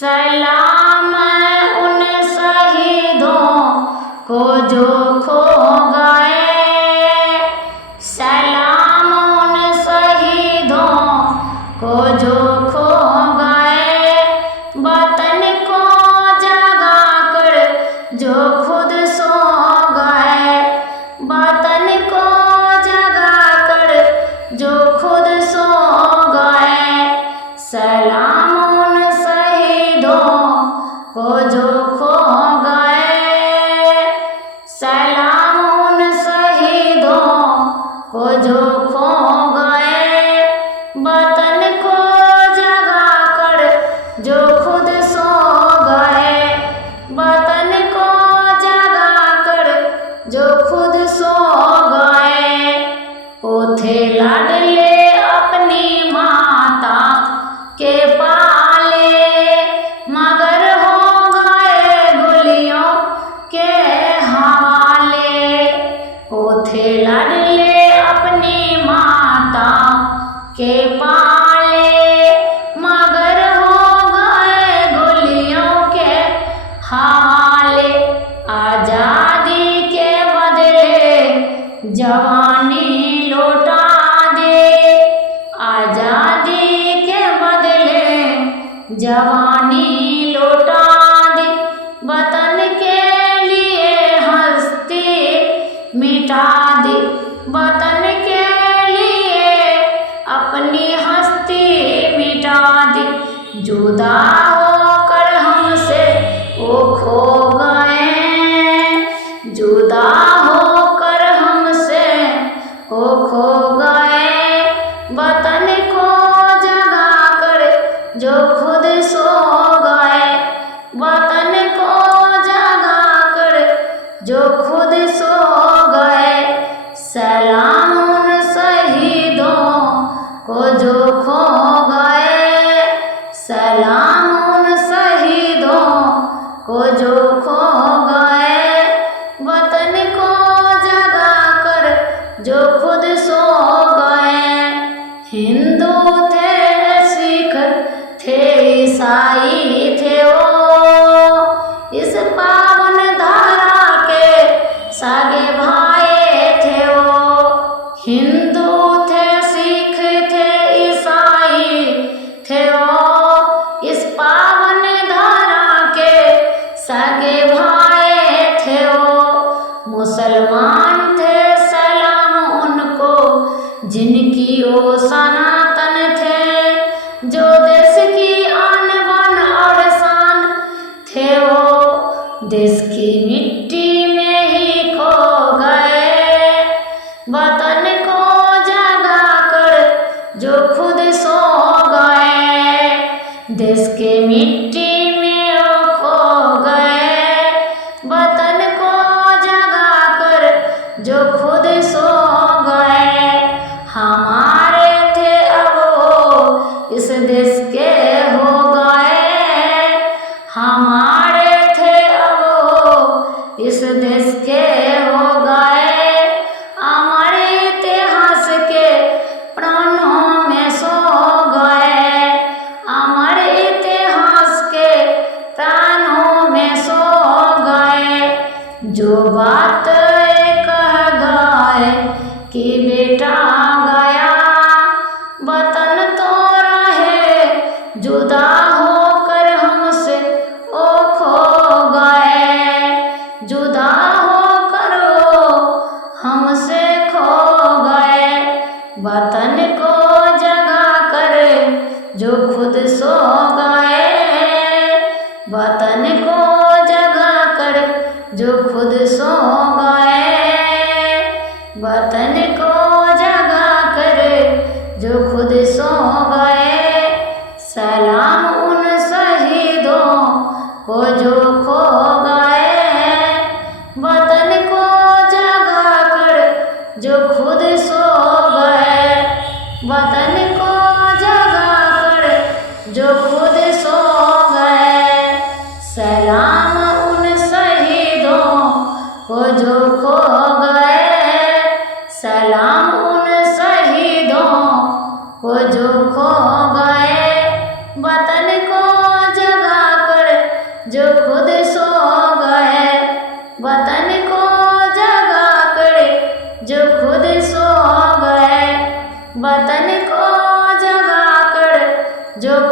सलाम उन शहीदों को जो खो गए, सलाम उन शहीदों को जो खो गए, वतन को जगा कर जो खुद सो गए, वतन को जगा कर जो खुद सो गए। सलाम उन शहीदों को जो खो गए, सलाम उन शहीदों को जो खो गए, वतन को जगा कर जो खुद सो गए, वतन को जगा कर जो खुद सो गए। वो थे लाडले अपनी माता के पाले, मगर हो गए गोलियों के हवाले। वो थे लाडले अपनी माता के पाले, मगर हो गए गोलियों के हवाले। आजादी के बदले जवानी लौटा दे, आजादी के बदले जवानी लौटा दे, वतन के लिए हस्ती मिटा दे, वतन के लिए अपनी हस्ती मिटा दे। जुदा होकर हमसे वो खो गए, जुदा होकर हमसे वो खो गए, वतन को जगा कर जो खुद सो गए, वतन को जगा कर जो खुद सो गए। सलाम उन शहीदों को जो खो गए, सलाम उन शहीदों को जो खो गए, वतन को जगा कर जो खुद सो गए। हिंदू थे सिख थे ईसाई थे वो, इस पावन धारा के सागे भाई थे वो। हिंदू थे सिख थे ईसाई थे वो, इस पावन धारा के सागे भाई थे वो। मुसलमान थे सलाम उनको जिनकी वो सनातन थे, जो देश की आन बान और शान थे वो। देश की मिट्टी में ही खो गए, वतन को जगा कर जो खुद सो गए, देश के मिट्टी में वो खो गए, वतन को जगा कर जो खुद सो गए। हमारे थे अब वो इस देश के हो गए, हमारे थे अब वो इस देश के हो गए। हमारे इतिहास के प्राणों में सो गए, हमारे इतिहास के प्राणों में सो गए। जो बात कह गए कि बेटा गया, वतन तो रहे जुदा होकर हमसे ओ खो गए, जुदा होकर वो हमसे खो गए। वतन को जगा कर जो खुद सो गए, वतन को जगा कर जो खुद सो गए, वतन को जगा कर जो खुद सो गए। सलाम उन शहीदों को जो खो गए, वतन को जगा कर जो खुद सो गए, वतन को जगा कर जो खुद सो गए। सलाम उन शहीदों को जो खो गए, सलाम उन शहीदों को जो खो गए, वतन को जगा जो